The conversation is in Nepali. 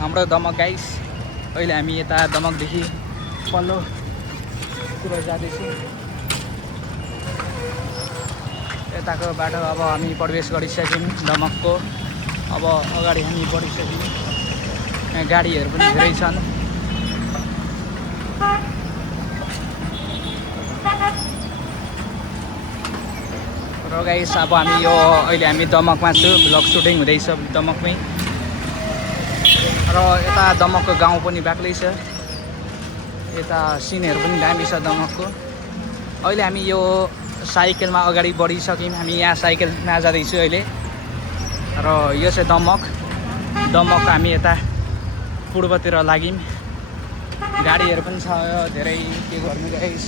हाम्रो दमक गाइस अहिले हामी यता दमकदेखि पल्लोतिर जाँदैछौँ। यताको बाटो अब हामी प्रवेश गरिसक्यौँ दमकको। अब अगाडि हामी बढिसक्यौँ। यहाँ गाडीहरू पनि धेरै छन्। र गाइस अब हामी यो अहिले हामी दमकमा छु। भ्लग सुटिङ हुँदैछ दमकमै। र यता दमकको गाउँ पनि बाक्लै छ। यता सिनहरू पनि दामी छ दमकको। अहिले हामी यो साइकलमा अगाडि बढिसक्यौँ। हामी यहाँ साइकलमा जाँदैछु अहिले। र यो चाहिँ दमक हामी यता पूर्वतिर लाग्यौँ। गाडीहरू पनि छ धेरै, के गर्नु गाइस।